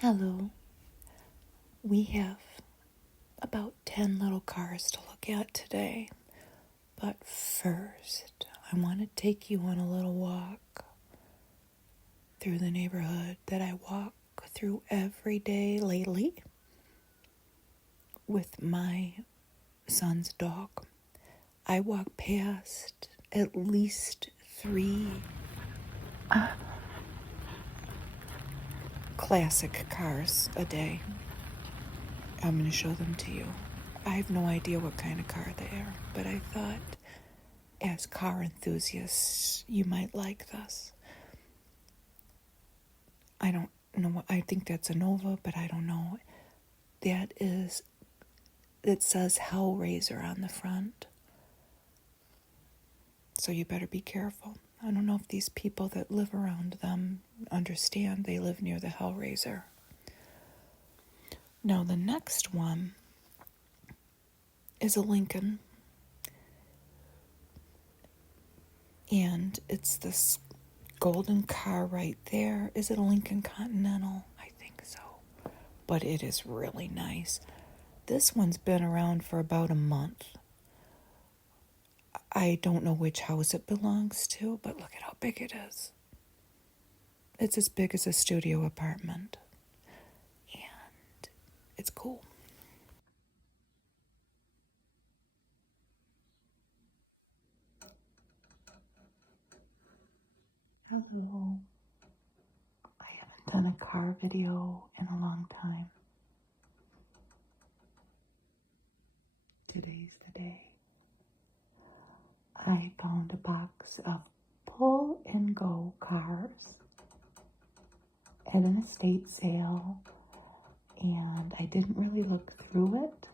Hello. We have about 10 little cars to look at today. But first, I want to take you on a little walk through the neighborhood that I walk through every day lately with my son's dog. I walk past at least 3 classic cars a day. I'm going to show them to you. I have no idea what kind of car they are, but I thought as car enthusiasts, you might like this. I don't know. I think that's a Nova, but I don't know. It says Hellraiser on the front. So you better be careful. I don't know if these people that live around them understand they live near the Hellraiser. Now the next one is a Lincoln. And it's this golden car right there. Is it a Lincoln Continental? I think so. But it is really nice. This one's been around for about a month. I don't know which house it belongs to, but look at how big it is. It's as big as a studio apartment. And it's cool. Hello. I haven't done a car video in a long time. Today's the day. I found a box of pull and go cars at an estate sale, and I didn't really look through it.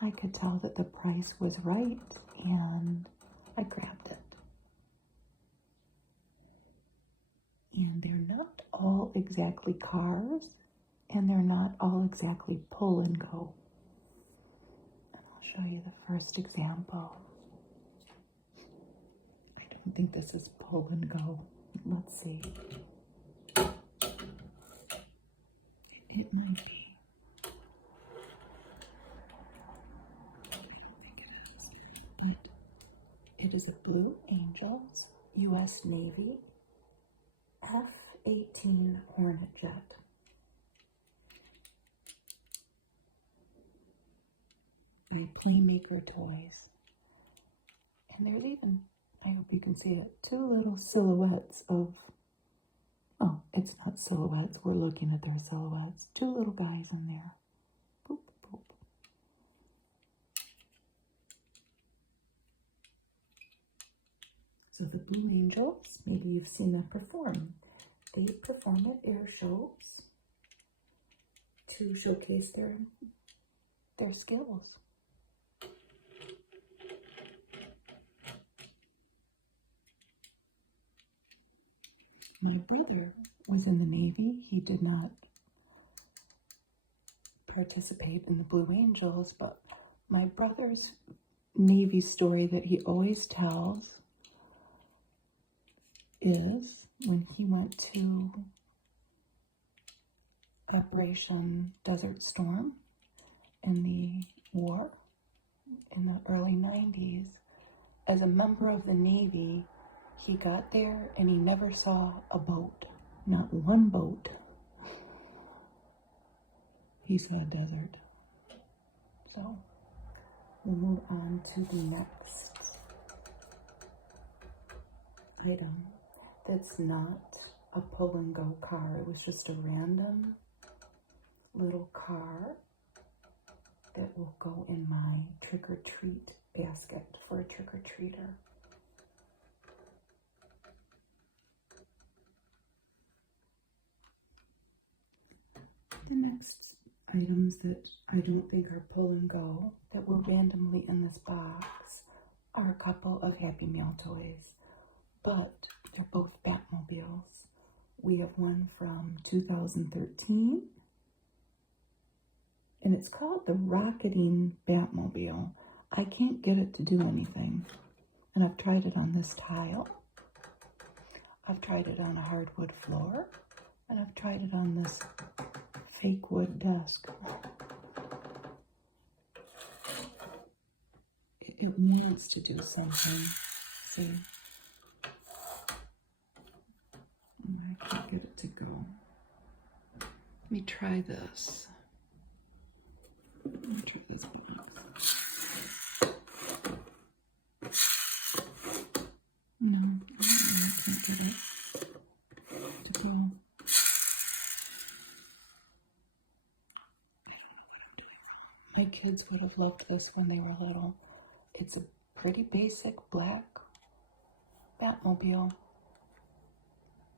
I could tell that the price was right, and I grabbed it. And they're not all exactly cars, and they're not all exactly pull and go. And I'll show you the first example. I don't think this is pull and go. Let's see. It might be. I don't think it is. But it is a Blue Angels U.S. Navy F-18 Hornet jet. By Playmaker Toys. And there's even, I hope you can see it, 2 little silhouettes of, oh, it's not silhouettes, we're looking at their silhouettes. 2 little guys in there. Boop, boop. So the Blue Angels, maybe you've seen them perform. They perform at air shows to showcase their skills. My brother was in the Navy. He did not participate in the Blue Angels, but my brother's Navy story that he always tells is when he went to Operation Desert Storm in the war in the early 90s. As a member of the Navy, he got there and he never saw a boat, not one boat. He saw a desert. So we'll move on to the next item. That's not a pull and go car. It was just a random little car that will go in my trick or treat basket for a trick or treater. The next items that I don't think are pull and go that were randomly in this box are a couple of Happy Meal toys, but they're both Batmobiles. We have one from 2013, and it's called the Rocketing Batmobile. I can't get it to do anything, and I've tried it on this tile. I've tried it on a hardwood floor, and I've tried it on this fake wood desk. It wants to do something. See? I can't get it to go. Let me try this. Let me try this box. No, I can't get it to go. I don't know what I'm doing wrong. My kids would have loved this when they were little. It's a pretty basic black Batmobile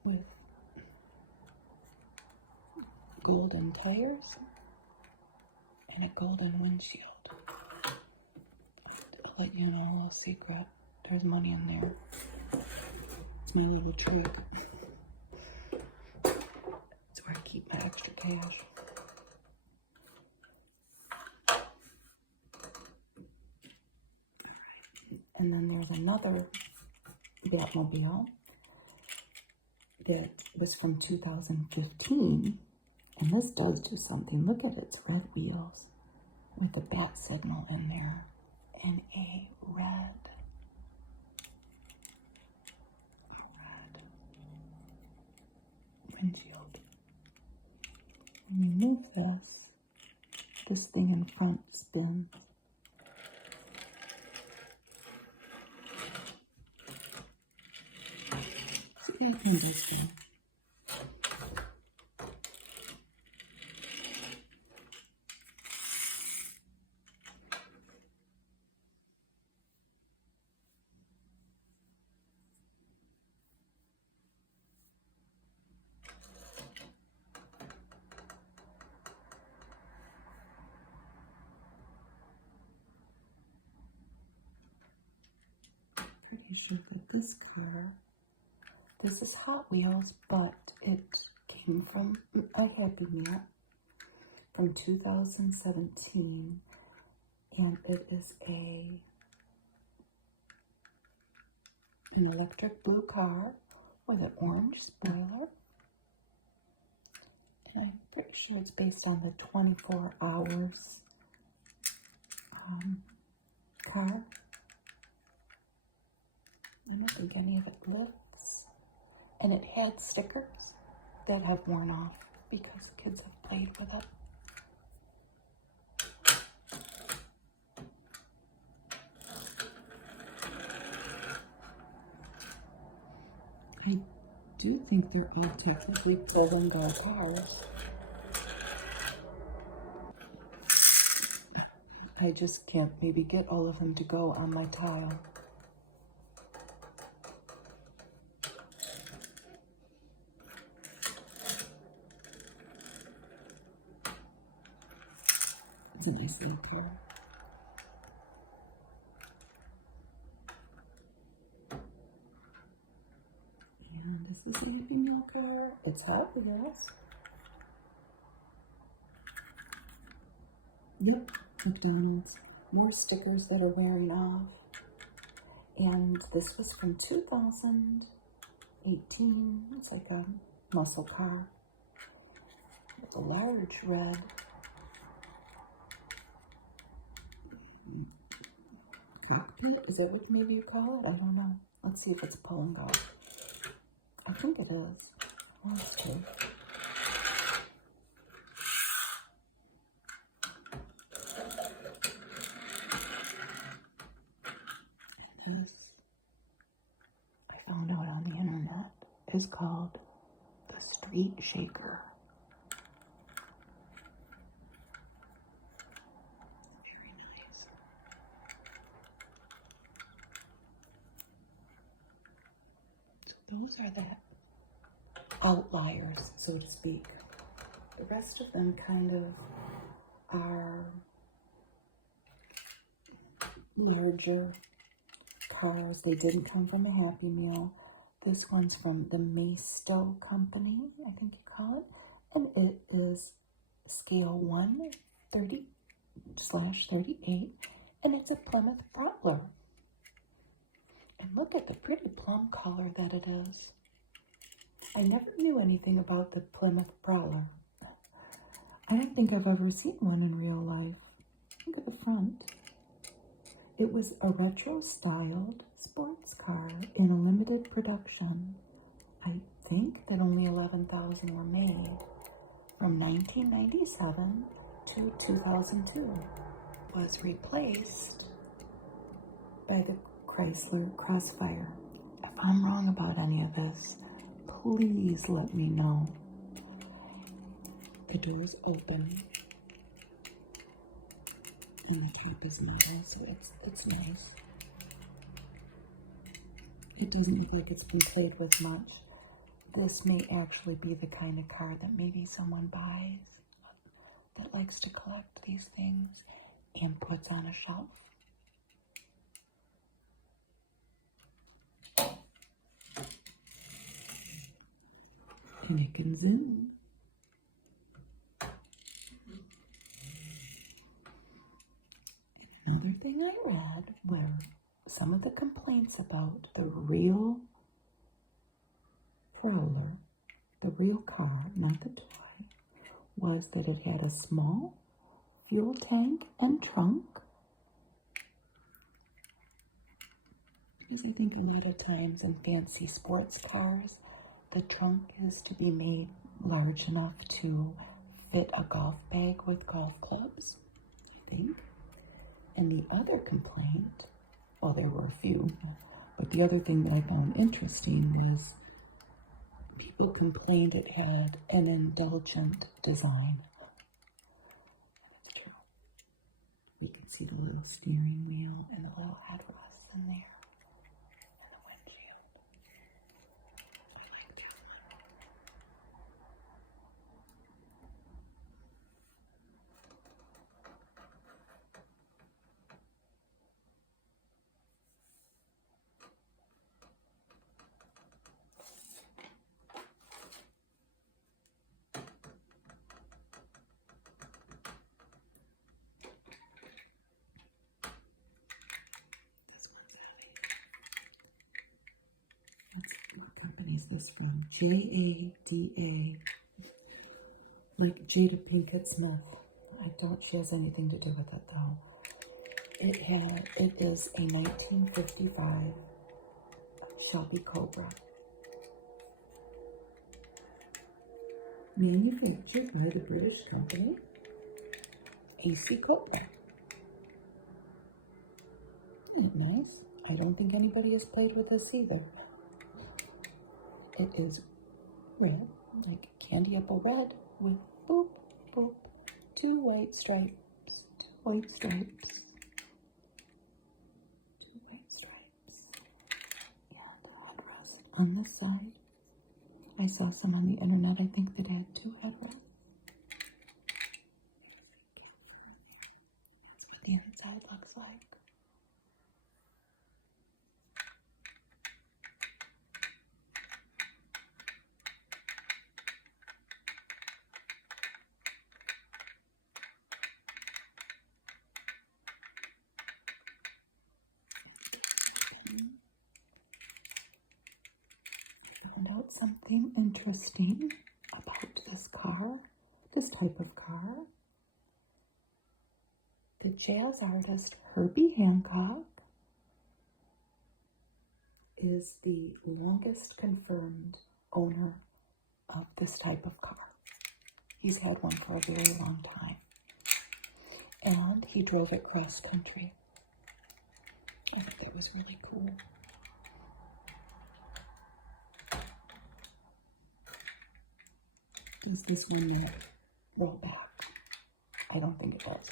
with golden tires and a golden windshield. I'll let you know a little secret. There's money in there. It's my little trick. It's where I keep my extra cash. And then there's another Batmobile that was from 2015. And this does do something. Look at its red wheels with a bat signal in there and a red windshield. When we move this thing in front spins. See, I can do this. Pretty sure that this car, this is Hot Wheels, but it came from a Happy Meal from 2017, and it is an electric blue car with an orange spoiler, and I'm pretty sure it's based on the 24 Hours car. I don't think any of it lifts. And it had stickers that have worn off because kids have played with it. I do think they're all technically pull-and-go cars. I just can't maybe get all of them to go on my tile. It's a nice little pair. And this is a Happy Meal car. It's Hot Wheels. Yep, McDonald's. More stickers that are wearing off. And this was from 2018. It's like a muscle car with a large red cockpit. Is that what maybe you call it? I don't know. Let's see if it's pull and go. I think it is. Wants to. This, I found out on the internet, is called the Street Shaker. Very nice. So those are the outliers, so to speak. The rest of them kind of are larger cars. They didn't come from a Happy Meal. This one's from the Maisto Company, I think you call it. And it is scale 1/30/38. And it's a Plymouth Prowler. And look at the pretty plum color that it is. I never knew anything about the Plymouth Prowler. I don't think I've ever seen one in real life. Look at the front. It was a retro-styled sports car in a limited production. I think that only 11,000 were made from 1997 to 2002. Was replaced by the Chrysler Crossfire. If I'm wrong about any of this, please let me know. The doors open and the cap is metal, so it's nice. It doesn't look like it's been played with much. This may actually be the kind of car that maybe someone buys that likes to collect these things and puts on a shelf. And it comes in. Another thing I read were some of the complaints about the real Prowler, the real car, not the toy, was that it had a small fuel tank and trunk. Because I think a lot of times in fancy sports cars, the trunk is to be made large enough to fit a golf bag with golf clubs, I think. And the other complaint, well, there were a few, but the other thing that I found interesting was people complained it had an indulgent design. That's true. You can see the little steering wheel and the little headrests in there. And the windshield. I like that. What company is this from? Jada. Like Jada Pinkett Smith. I doubt she has anything to do with it though. It is a 1955 Shelby Cobra. Manufactured by the British company AC Cobra. Isn't it nice? I don't think anybody has played with this either. It is red, like candy apple red, with boop, boop, 2 white stripes, 2 white stripes, 2 white stripes, and a headrest on this side. I saw some on the internet, I think, that had 2 headrests. That's what the inside looks like. Found out something interesting about this car, this type of car. The jazz artist Herbie Hancock is the longest confirmed owner of this type of car. He's had one for a very long time. And he drove it cross country. I think that was really cool. Does this one not roll back? I don't think it does.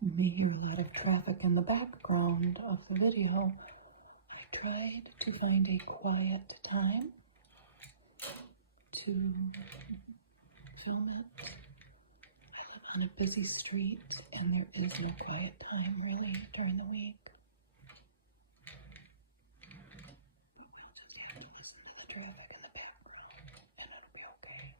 You may hear a lot of traffic in the background of the video. I tried to find a quiet time to film it. I live on a busy street and there is no quiet time really during the week. But we'll just have to listen to the traffic in the background and it'll be okay.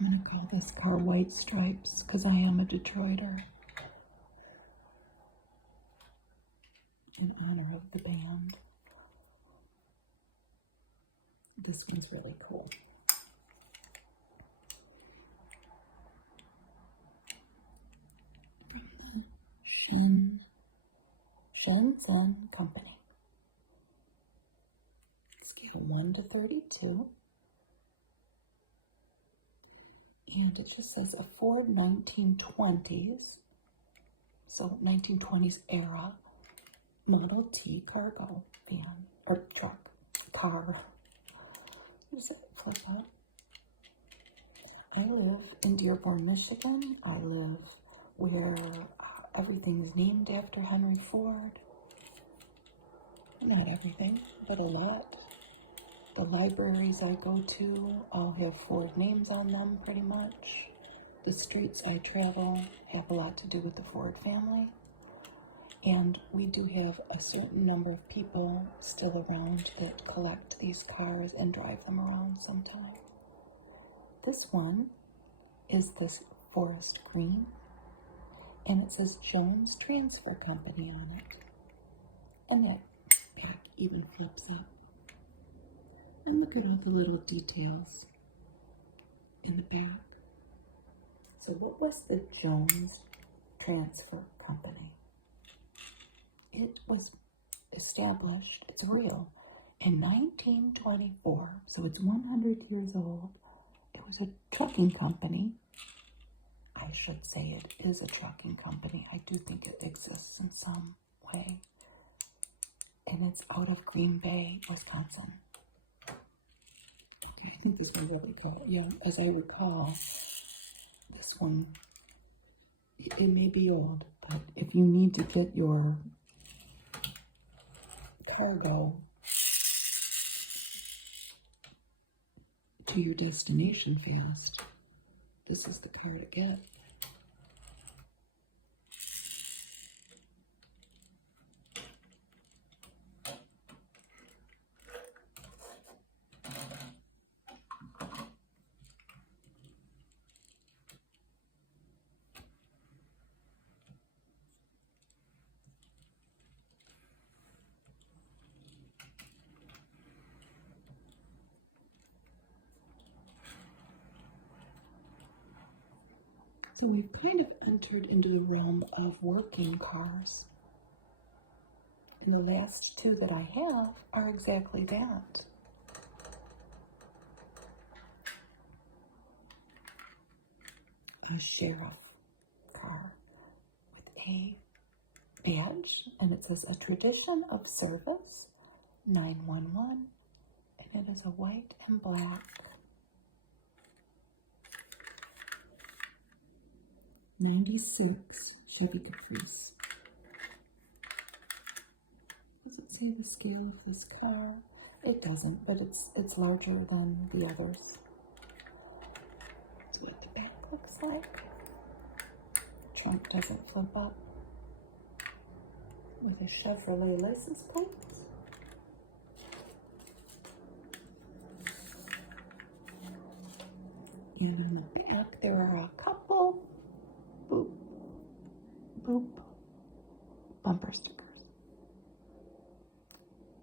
I'm going to call this car White Stripes because I am a Detroiter in honor of the band. This one's really cool. From the Shenzhen Company. Scale 1 to 32. And it just says a Ford 1920s, so 1920s era, Model T cargo van, or truck, car. Does it flip up? I live in Dearborn, Michigan. I live where everything's named after Henry Ford. Not everything, but a lot. The libraries I go to all have Ford names on them, pretty much. The streets I travel have a lot to do with the Ford family. And we do have a certain number of people still around that collect these cars and drive them around sometime. This one is this forest green, and it says Jones Transfer Company on it. And that back even flips up. And look at all the little details in the back. So what was the Jones Transfer Company? It was established, it's real, in 1924, so it's 100 years old. It was a trucking company. I should say it is a trucking company. I do think it exists in some way. And it's out of Green Bay, Wisconsin. Okay, I think this one's really cool. Yeah, as I recall, this one, it may be old, but if you need to get your cargo to your destination fast, this is the car to get. So we've kind of entered into the realm of working cars. And the last two that I have are exactly that. A sheriff car with a badge, and it says a tradition of service, 911, and it is a white and black. 96 Chevy Caprice. Does it say the scale of this car? It doesn't, but it's larger than the others. That's what the back looks like. The trunk doesn't flip up. With a Chevrolet license plate. And on the back there are a couple boop, boop, bumper stickers.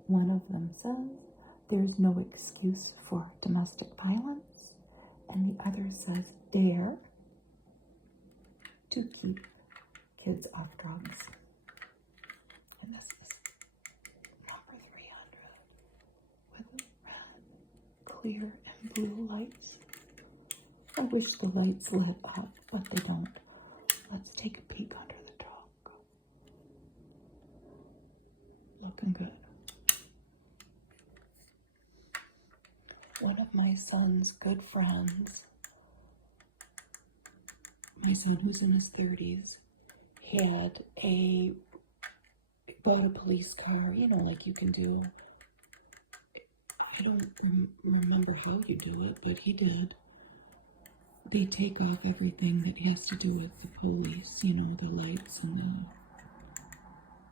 One of them says, "There's no excuse for domestic violence," and the other says, "Dare to keep kids off drugs." And this is number 300 with red, clear, and blue lights. I wish the lights lit up, but they don't. Let's take a peek under the trunk. Looking good. One of my son's good friends, my son who's in his 30s, bought a police car, you know, like you can do. I don't remember how you do it, but he did. They take off everything that has to do with the police, you know, the lights and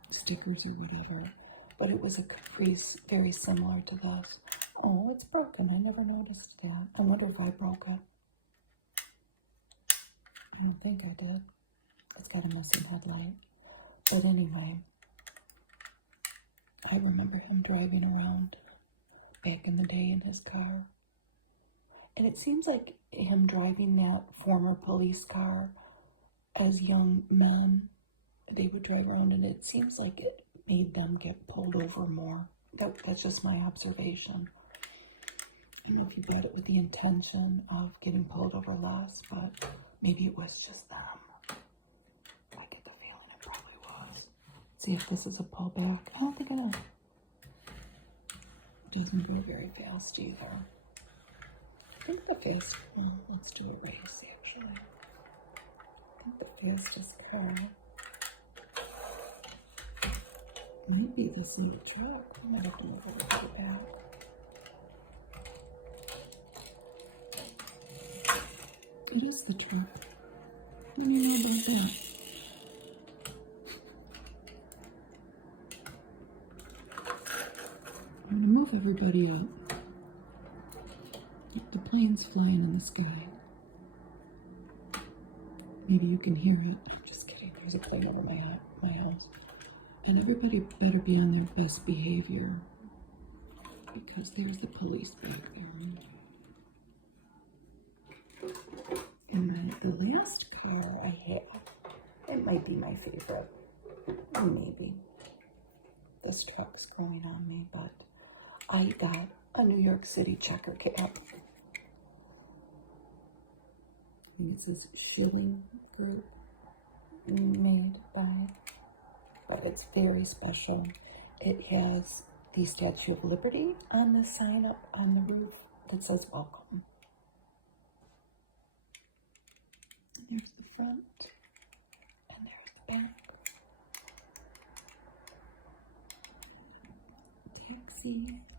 the stickers or whatever. But it was a Caprice very similar to this. Oh, it's broken. I never noticed that. I wonder if I broke it. I don't think I did. It's got a missing headlight. But anyway, I remember him driving around back in the day in his car. And it seems like him driving that former police car as young men, they would drive around, and it seems like it made them get pulled over more. That's just my observation. I don't know if he bought it with the intention of getting pulled over less, but maybe it was just them. I get the feeling it probably was. See if this is a pullback. I don't think it is. It doesn't go very fast either. I think the fast, well, let's do a race actually. I think the fastest car might be this little truck. We might have to move over to the back. It is the truck. What do you know about that? I'm gonna move everybody up. The plane's flying in the sky. Maybe you can hear it. I'm just kidding. There's a plane over my house. And everybody better be on their best behavior, because there's the police back there. And the last car I had, it might be my favorite. Maybe. This truck's growing on me, but I got a New York City checker cab. This is Schilling Group made by, but it's very special. It has the Statue of Liberty on the sign up on the roof that says welcome. And there's the front, and there's the back. Taxi.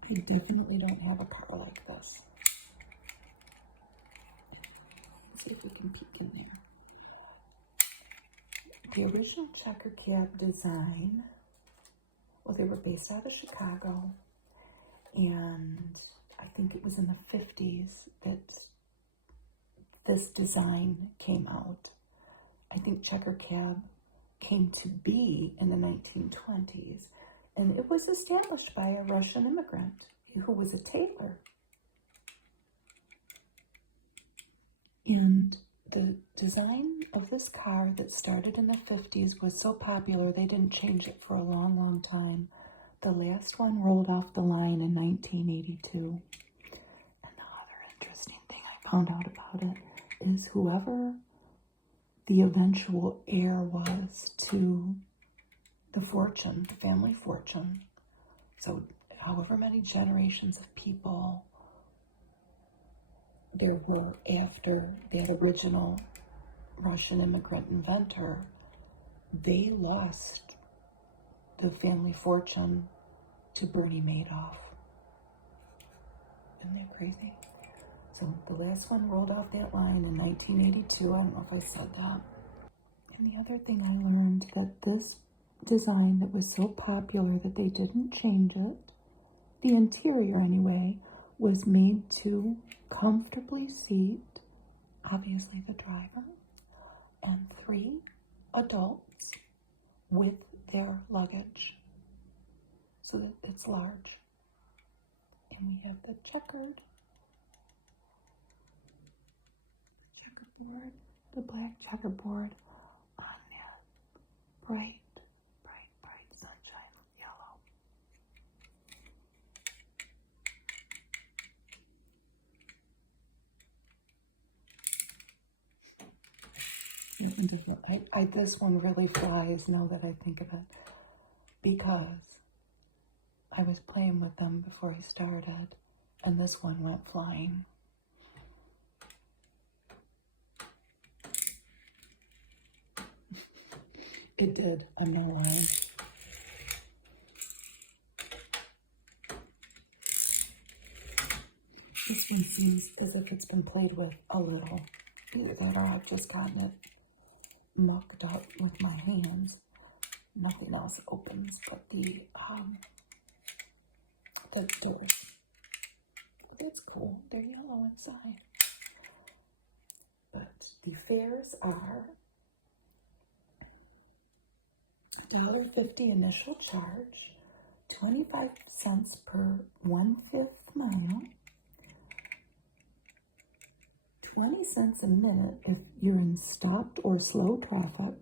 I definitely don't have a car like this. See if we can peek in there. The original checker cab design, well, they were based out of Chicago, and I think it was in the 50s that this design came out. I think checker cab came to be in the 1920s, and it was established by a Russian immigrant who was a tailor. And the design of this car that started in the 50s was so popular, they didn't change it for a long, long time. The last one rolled off the line in 1982. And the other interesting thing I found out about it is whoever the eventual heir was to the fortune, the family fortune, so however many generations of people there were after that original Russian immigrant inventor, they lost the family fortune to Bernie Madoff. Isn't that crazy? So the last one rolled off that line in 1982. I don't know if I said that. And the other thing I learned, that this design that was so popular that they didn't change it, the interior anyway, was made to comfortably seat, obviously, the driver and 3 adults with their luggage, so that it's large. And we have the checkerboard, the black checkerboard on that bright sunshine yellow. This one really flies now that I think of it, because I was playing with them before I started, and this one went flying. It did, I'm not lying. This thing seems as if it's been played with a little. Either that or I've just gotten it mucked up with my hands. Nothing else opens but the doors. That's cool. They're yellow inside. But The fares are $1.50 initial charge, 25 cents per 1/5 mile, 20 cents a minute if you're in stopped or slow traffic,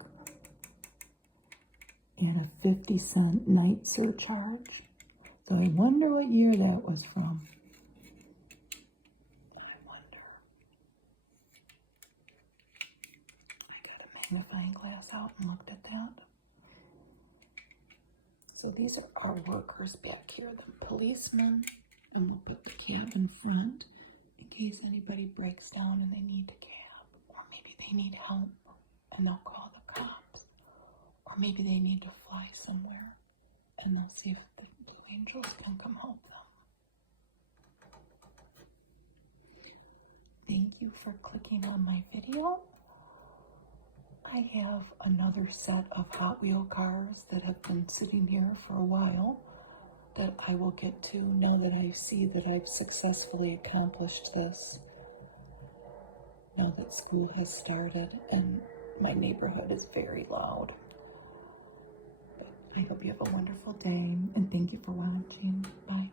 and a 50-cent night surcharge. So I wonder what year that was from. I wonder. I got a magnifying glass out and looked at that. So these are our workers back here, the policemen, and we'll put the cab in front in case anybody breaks down and they need a cab, or maybe they need help and they'll call the cops, or maybe they need to fly somewhere and they'll see if the Blue Angels can come help them. Thank you for clicking on my video. I have another set of Hot Wheel cars that have been sitting here for a while that I will get to now that I see that I've successfully accomplished this. Now that school has started and my neighborhood is very loud. But I hope you have a wonderful day and thank you for watching. Bye.